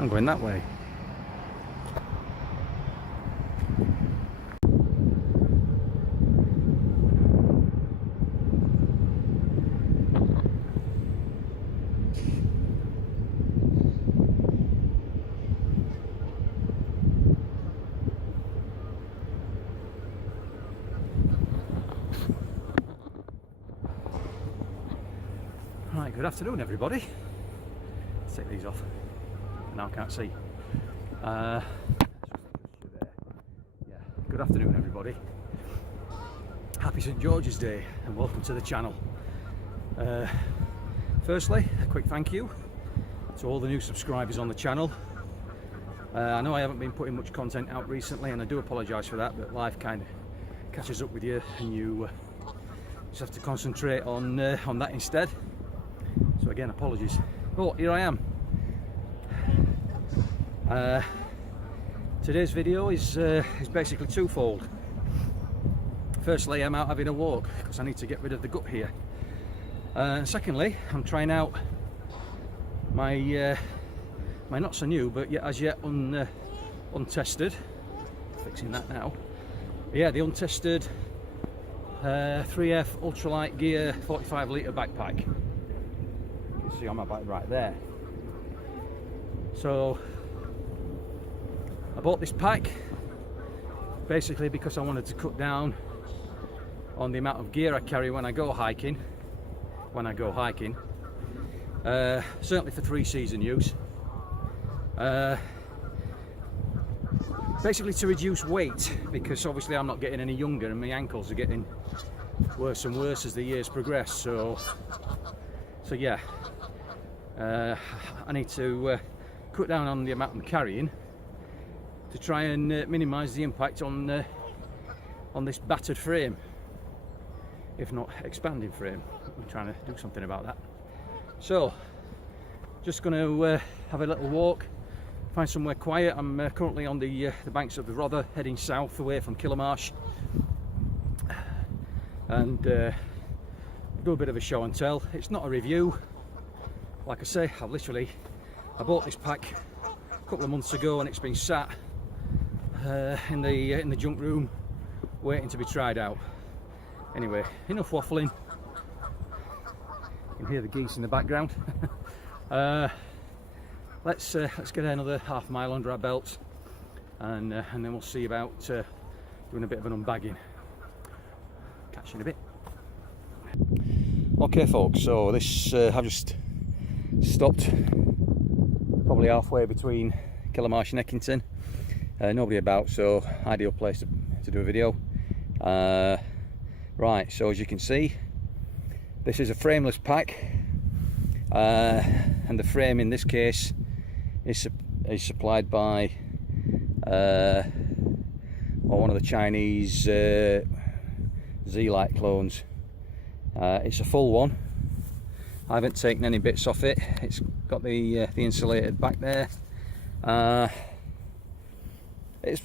I'm going that way. Right, good afternoon everybody. Let's take these off. Now I can't see. Yeah, good afternoon everybody. Happy St George's Day and welcome to the channel. Firstly, a quick thank you to all the new subscribers on the channel. I know I haven't been putting much content out recently and I do apologise for that, but life kind of catches up with you and you just have to concentrate on that instead. So again, apologies. Oh, here I am. Today's video is basically twofold. Firstly, I'm out having a walk because I need to get rid of the gut here. And secondly, I'm trying out my not so new, but yet as yet untested. Fixing that now. Yeah, the untested 3F ultralight gear 45 litre backpack. You can see on my bike right there. So I bought this pack basically because I wanted to cut down on the amount of gear I carry when I go hiking. Certainly for 3-season use. Basically to reduce weight, because obviously I'm not getting any younger and my ankles are getting worse and worse as the years progress. So yeah, I need to cut down on the amount I'm carrying to try and minimise the impact on this battered frame, if not expanding frame. I'm trying to do something about that. So just going to have a little walk, find somewhere quiet. I'm currently on the banks of the Rother, heading south away from Killamarsh, and do a bit of a show and tell. It's not a review, like I say. I bought this pack a couple of months ago and it's been sat in the junk room waiting to be tried out. Anyway, enough waffling. You can hear the geese in the background. Let's get another half mile under our belts, and then we'll see about doing a bit of an unbagging. Catch you in a bit. Okay folks, so this I've just stopped probably halfway between Killamarsh and Eckington. Nobody about, so ideal place to do a video. Right, so as you can see, this is a frameless pack, and the frame in this case is supplied by one of the Chinese Z-Lite clones. It's a full one. I haven't taken any bits off it. It's got the insulated back there. It's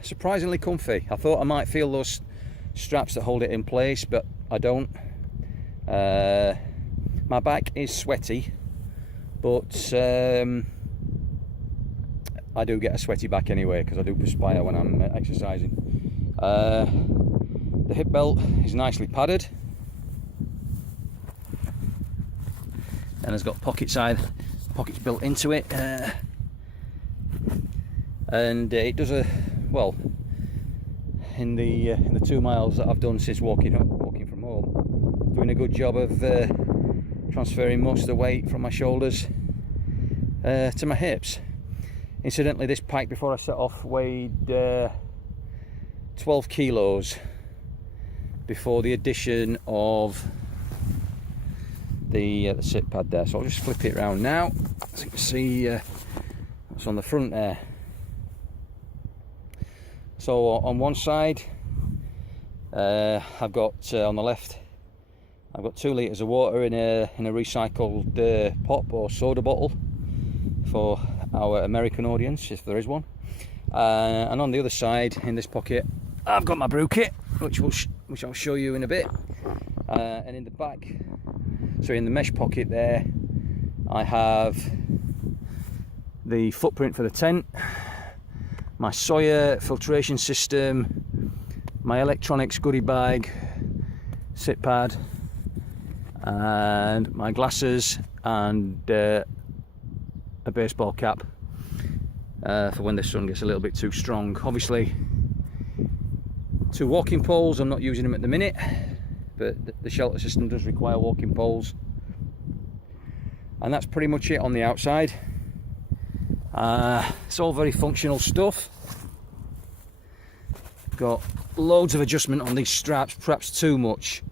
surprisingly comfy. I thought I might feel those straps that hold it in place, but I don't. My back is sweaty, but I do get a sweaty back anyway because I do perspire when I'm exercising. The hip belt is nicely padded and has got pockets built into it, and it does in the 2 miles that I've done since walking from home, doing a good job of transferring most of the weight from my shoulders to my hips. Incidentally, this pack before I set off weighed 12 kilos before the addition of the sit pad there. So I'll just flip it around now so you can see what's on the front there. So on one side I've got on the left I've got 2 litres of water in a recycled pop or soda bottle for our American audience, if there is one. And on the other side, in this pocket, I've got my Brew Kit, which I'll show you in a bit. And in the back, so in the mesh pocket there, I have the footprint for the tent, my Sawyer filtration system, my electronics goodie bag, sit pad, and my glasses, and a baseball cap for when the sun gets a little bit too strong. Obviously, 2 walking poles. I'm not using them at the minute, but the shelter system does require walking poles. And that's pretty much it on the outside. It's all very functional stuff. Got loads of adjustment on these straps, perhaps too much,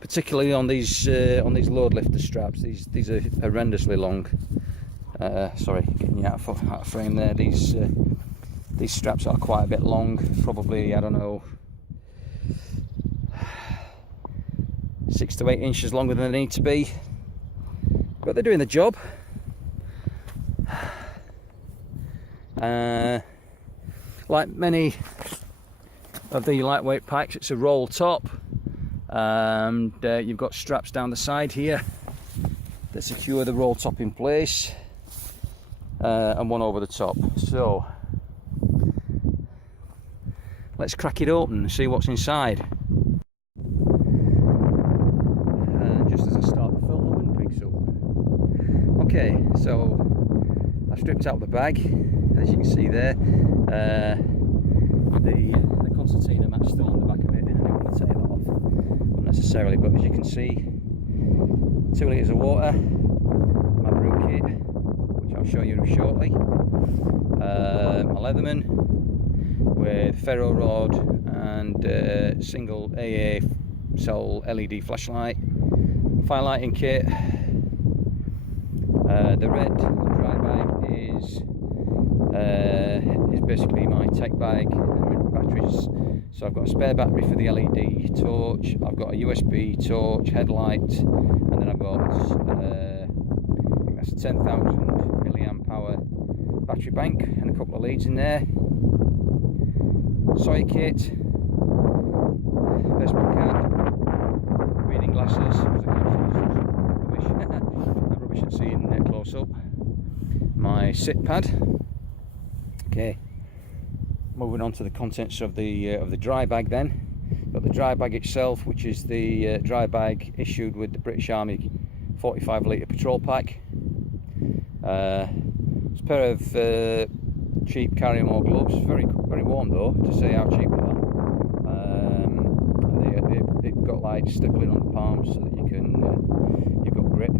particularly on these load lifter straps. These are horrendously long. Sorry, getting you out of frame there. These straps are quite a bit long, probably, I don't know, 6 to 8 inches longer than they need to be, but they're doing the job. Like many of the lightweight packs, it's a roll top, and you've got straps down the side here that secure the roll top in place, and one over the top. So let's crack it open and see what's inside. Just as I start the film, the wind picks up. Okay, so I stripped out the bag, as you can see there. The concertina mat's still on the back of it. I don't want to take that off unnecessarily, but as you can see, 2 litres of water, my brew kit, which I'll show you shortly, my Leatherman with ferro rod and single AA cell LED flashlight, fire lighting kit. The red dry bag is basically my tech bag and batteries. So I've got a spare battery for the LED torch, I've got a USB torch, headlight, and then I've got I think that's a 10,000 milliamp hour battery bank and a couple of leads in there. Sawyer kit, baseball cap, reading glasses, I'm rubbish at seeing close up. My sit pad. Okay, moving on to the contents of the dry bag then. Got the dry bag itself, which is the dry bag issued with the British Army 45 litre patrol pack. It's a pair of cheap carry-more gloves, very warm though, to say how cheap they are. And they've got like stippling on the palms so that you can you've got grip.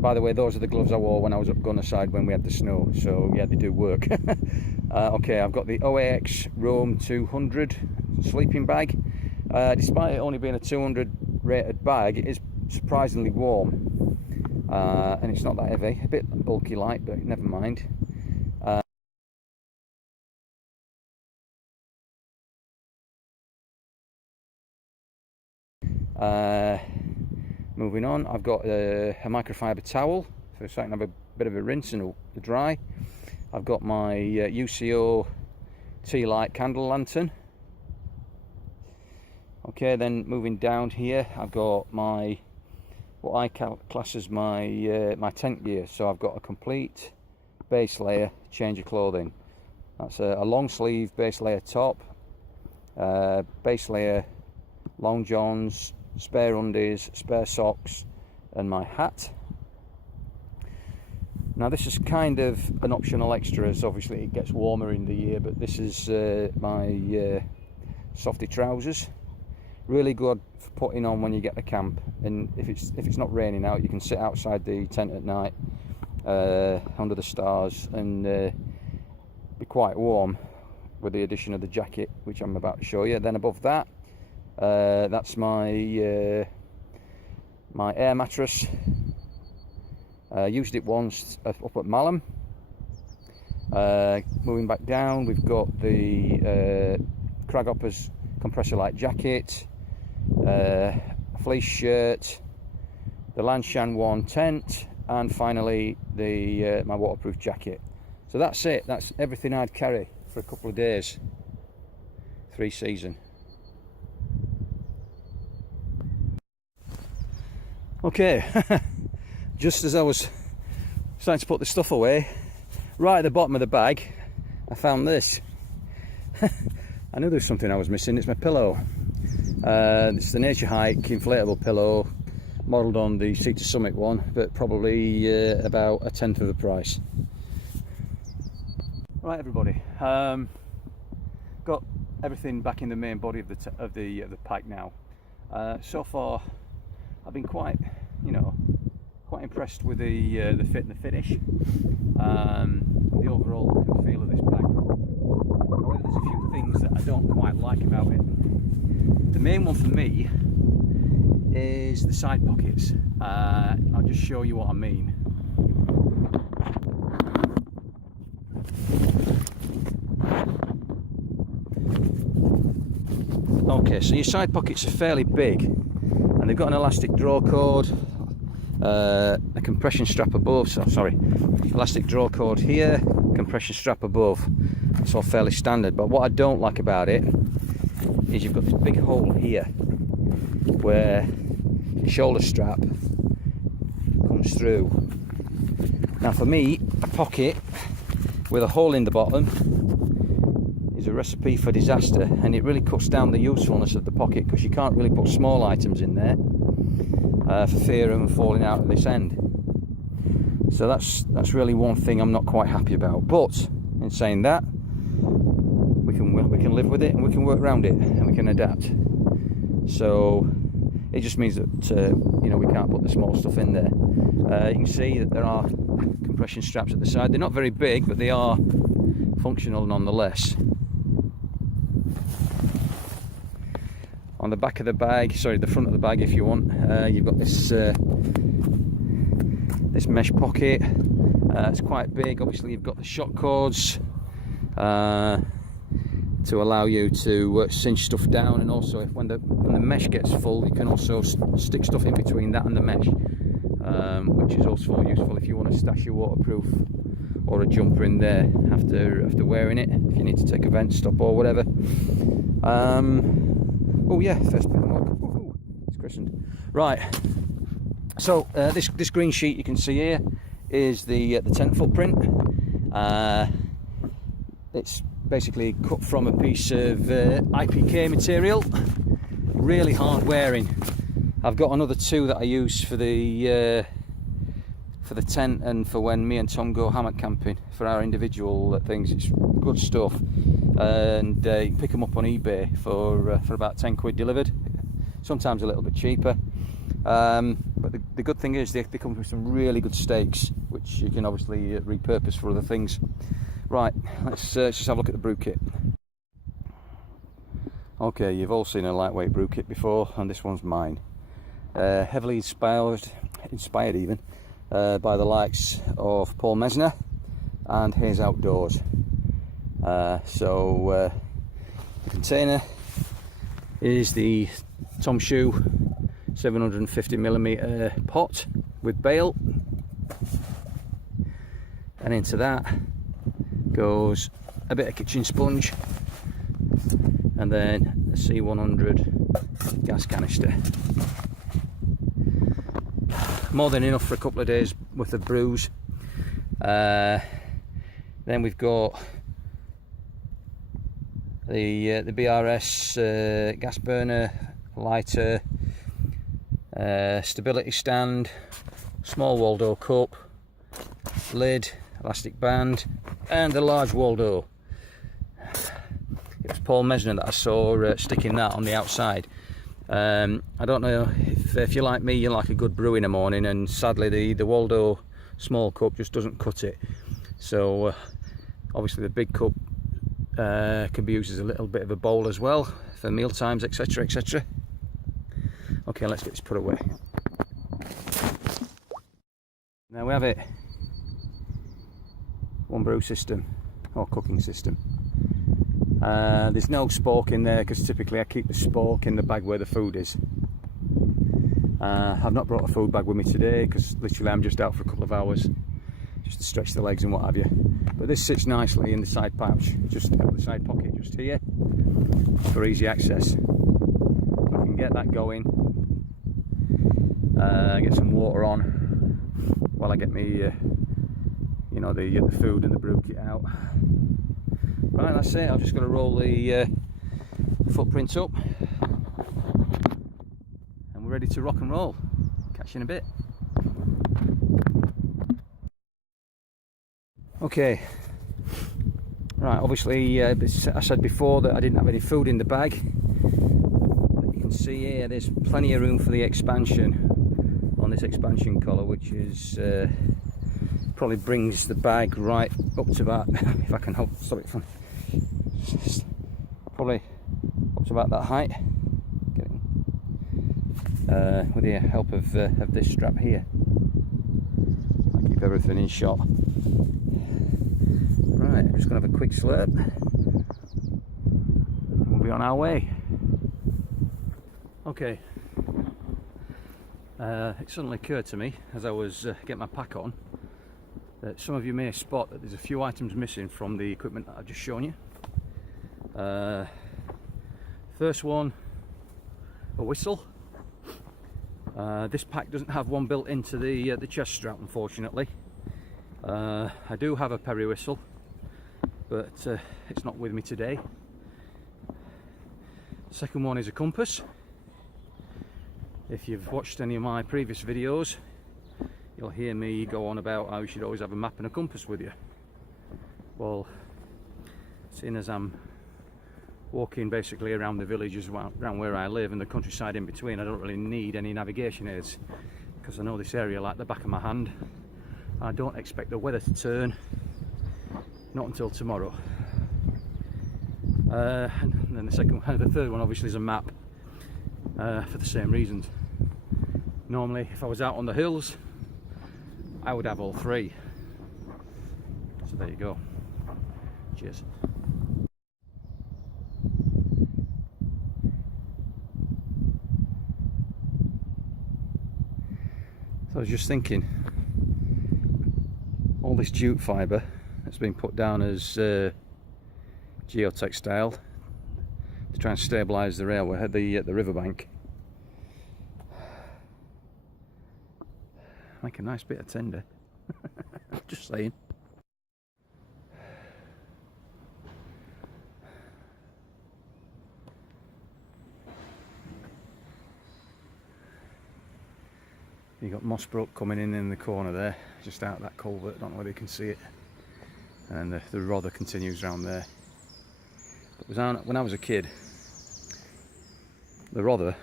By the way, those are the gloves I wore when I was up Gunnerside when we had the snow, so yeah, they do work. Okay, I've got the OAX Roam 200 sleeping bag. Despite it only being a 200 rated bag, it is surprisingly warm, and it's not that heavy, a bit bulky light, but never mind. Moving on, I've got a microfiber towel so I can have a bit of a rinse and a dry. I've got my UCO tea light candle lantern. Okay, then moving down here, I've got my what I class as my my tent gear. So I've got a complete base layer change of clothing. That's a long sleeve base layer top, base layer long johns, spare undies, spare socks, and my hat. Now this is kind of an optional extra, as obviously it gets warmer in the year, but this is my softy trousers. Really good for putting on when you get to camp, and if it's not raining out, you can sit outside the tent at night under the stars and be quite warm with the addition of the jacket, which I'm about to show you. Then above that, that's my my air mattress. Used it once up at Malham. Moving back down, we've got the Craghoppers compressor light jacket, fleece shirt, the Lanshan 1 tent, and finally the my waterproof jacket. So that's it. That's everything I'd carry for a couple of days, 3 season. Okay, just as I was Starting to put the stuff away. Right at the bottom of the bag, I found this. I knew there was something I was missing. It's my pillow. This is the Nature Hike inflatable pillow, modelled on the Sea to Summit one, but probably about 1/10 of the price. Right, everybody. Got everything back in the main body of the pack now. So far, I've been quite impressed with the fit and the finish, the overall look and feel of this bag. However, there's a few things that I don't quite like about it. The main one for me is the side pockets. I'll just show you what I mean. Okay, so your side pockets are fairly big, and they've got an elastic draw cord, a compression strap above, elastic draw cord here, compression strap above. It's all fairly standard, but what I don't like about it is you've got this big hole here where the shoulder strap comes through. Now for me, a pocket with a hole in the bottom is a recipe for disaster, and it really cuts down the usefulness of the pocket, because you can't really put small items in there for fear of them falling out at this end. So that's really one thing I'm not quite happy about. But in saying that, we can live with it, and we can work around it, and we can adapt. So it just means that we can't put the small stuff in there. You can see that there are compression straps at the side. They're not very big, but they are functional nonetheless. On the back of the bag, the front of the bag if you want, you've got this mesh pocket. It's quite big. Obviously you've got the shock cords to allow you to cinch stuff down, and also when the mesh gets full, you can also stick stuff in between that and the mesh, which is also useful if you want to stash your waterproof or a jumper in there after wearing it, if you need to take a vent stop or whatever. Oh yeah, first bit of mug. It's christened. Right. So this green sheet you can see here is the tent footprint. It's basically cut from a piece of IPK material, really hard wearing. I've got another two that I use for the tent and for when me and Tom go hammock camping for our individual things. It's good stuff, and you can pick them up on eBay for about 10 quid delivered, sometimes a little bit cheaper. But the good thing is they come with some really good stakes, which you can obviously repurpose for other things. Right, let's just have a look at the Brew Kit. Okay, you've all seen a lightweight Brew Kit before, and this one's mine. Heavily inspired even by the likes of Paul Mesner and Hayes Outdoors. The container is the Tom Shoe 750mm pot with bail, and into that goes a bit of kitchen sponge, and then a C100 gas canister. More than enough for a couple of days worth of brews. Then we've got the BRS gas burner, lighter, stability stand, small Waldo cup, lid, elastic band, and a large Waldo. It was Paul Mesner that I saw sticking that on the outside. I don't know if you're like me, you like a good brew in the morning, and sadly the Waldo small cup just doesn't cut it. So obviously the big cup can be used as a little bit of a bowl as well for meal times, etc, etc. Okay, let's get this put away. Now we have it. One brew system, or cooking system. There's no spork in there, because typically I keep the spork in the bag where the food is. I've not brought a food bag with me today, because literally I'm just out for a couple of hours, just to stretch the legs and what have you. But this sits nicely in the side pouch, just out the side pocket just here, for easy access. So I can get that going, get some water on while I get me you know, the food and the brew kit out. Right, that's it. I've just got to roll the footprint up, and we're ready to rock and roll. Catch you in a bit. Okay. Right, obviously, I said before that I didn't have any food in the bag. But you can see here, there's plenty of room for the expansion on this expansion collar, which is probably brings the bag right up to about, if I can stop it from, probably up to about that height, with the help of this strap here. I'll keep everything in shot. Right, I'm just going to have a quick slurp. We'll be on our way. Okay. It suddenly occurred to me as I was getting my pack on that some of you may spot that there's a few items missing from the equipment that I've just shown you. First one, a whistle. This pack doesn't have one built into the chest strap, unfortunately. I do have a Perry whistle, but it's not with me today. Second one is a compass. If you've watched any of my previous videos, you'll hear me go on about how you should always have a map and a compass with you. Well, seeing as I'm walking basically around the villages around where I live and the countryside in between, I don't really need any navigation aids because I know this area like the back of my hand. I don't expect the weather to turn, not until tomorrow. And then the third one obviously is a map, for the same reasons. Normally, if I was out on the hills, I would have all three. So there you go. Cheers. So I was just thinking, all this jute fibre that's been put down as geotextile to try and stabilise the railway at the riverbank. Make a nice bit of tinder. Just saying. You got Mossbrook coming in the corner there, just out that culvert. Don't know whether you can see it. And the Rother continues round there. But when I was a kid, the Rother,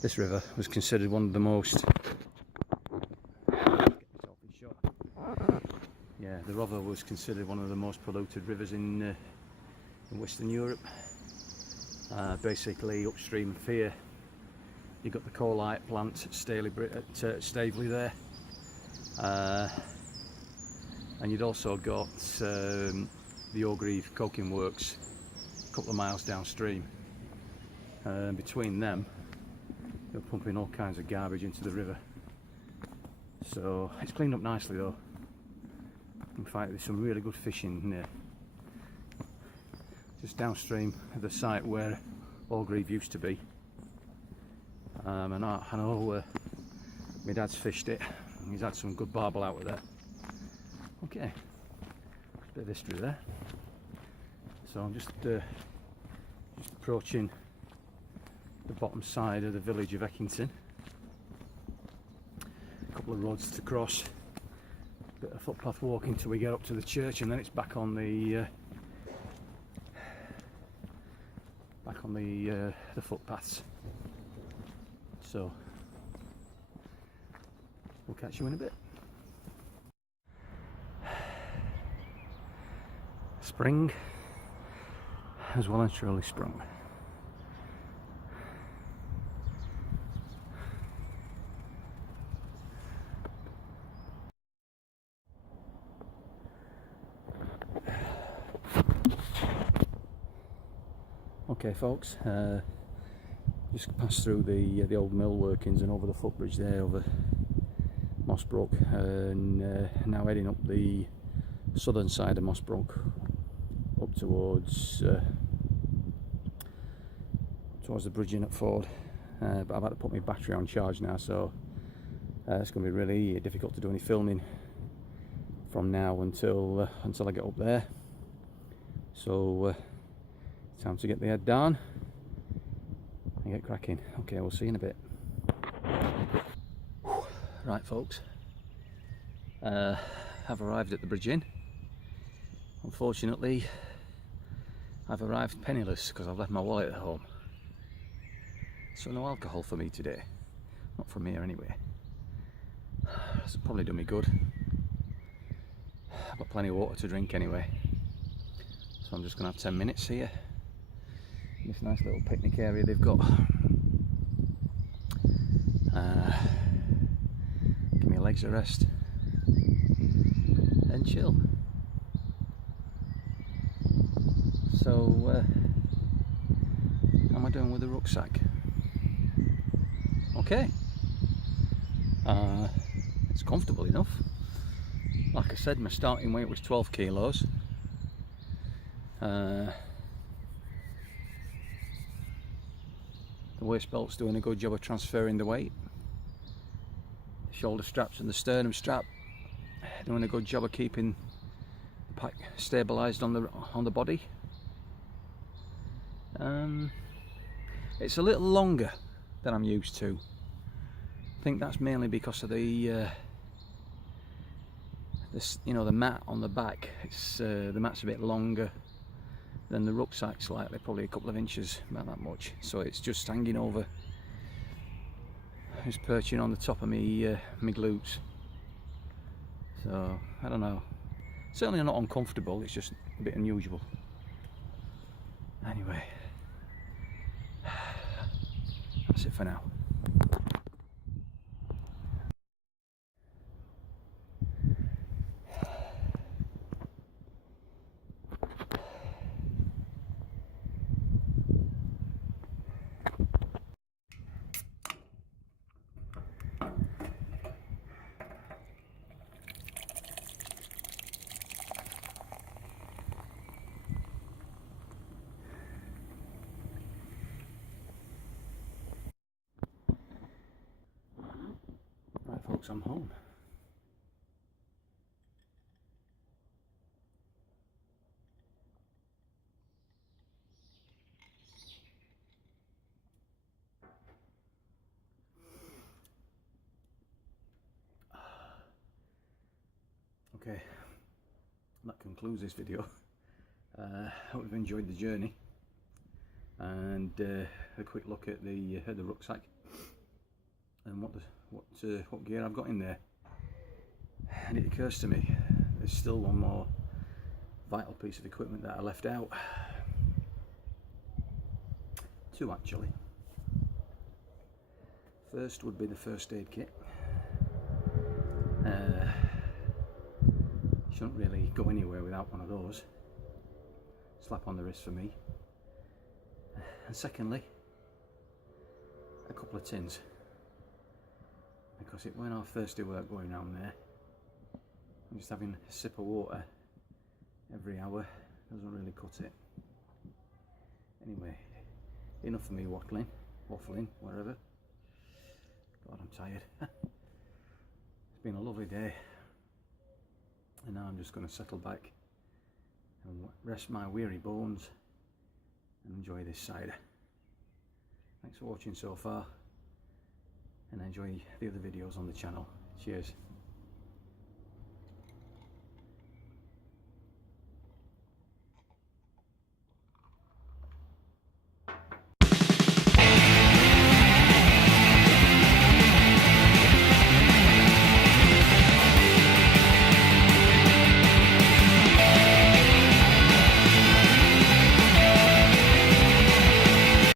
this river, was considered one of the most. Yeah, the Rother was considered one of the most polluted rivers in Western Europe. Basically, upstream of here, you got the coalite plant at Staveley there, and you'd also got the Orgreave coking works a couple of miles downstream. Between them, they're pumping all kinds of garbage into the river. So it's cleaned up nicely though. In fact, there's some really good fishing there. Just downstream of the site where Orgreave used to be. And I know my dad's fished it, and he's had some good barbel out of that. Okay, a bit of history there. So I'm just approaching the bottom side of the village of Eckington. A couple of roads to cross, a bit of footpath walking till we get up to the church, and then it's back on the footpaths. So we'll catch you in a bit. Spring has well and truly sprung. Okay folks, just passed through the old mill workings and over the footbridge there over Mossbrook, and now heading up the southern side of Mossbrook up towards the bridge in at Ford. But I've had to put my battery on charge now, so it's going to be really difficult to do any filming from now until I get up there. So time to get the head down and get cracking. Okay, we'll see you in a bit. Right folks, I've arrived at the bridge inn. Unfortunately I've arrived penniless because I've left my wallet at home. So no alcohol for me today, not from here anyway. It's probably done me good. I've got plenty of water to drink anyway, so I'm just going to have 10 minutes here in this nice little picnic area they've got. Give my legs a rest and chill. So how am I doing with the rucksack? Okay, it's comfortable enough. Like I said, my starting weight was 12 kilos. The waist belt's doing a good job of transferring the weight. The shoulder straps and the sternum strap doing a good job of keeping the pack stabilised on the body. It's a little longer than I'm used to. I think that's mainly because of the the mat on the back. It's the mat's a bit longer than the rucksack slightly, probably a couple of inches, about that much. So it's just hanging over, just perching on the top of me glutes. So I don't know. Certainly not uncomfortable. It's just a bit unusual. Anyway, that's it for now. Right folks, I'm home. Okay, that concludes this video. I hope you've enjoyed the journey and a quick look at the rucksack and what gear I've got in there. And it occurs to me there's still one more vital piece of equipment that I left out. Two actually. First would be the first aid kit. Shouldn't really go anywhere without one of those. Slap on the wrist for me. And secondly, a couple of tins, because it went off thirsty work going around there. And just having a sip of water every hour doesn't really cut it. Anyway, enough of me waffling, whatever. God, I'm tired. It's been a lovely day, and now I'm just going to settle back and rest my weary bones and enjoy this cider. Thanks for watching so far, and enjoy the other videos on the channel. Cheers.